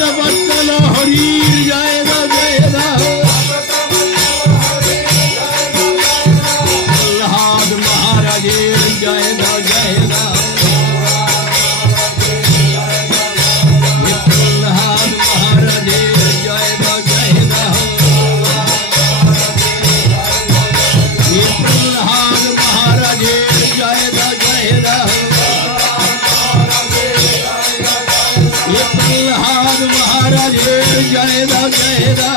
bottle हरीर जय दा जय दा प्रहलाद महाराजेर जय दा जय दा प्रहलाद महाराजेर जय दा जय दा प्रहलाद महाराजेर जय दा जय दा प्रहलाद महाराजेर जय दा जय दा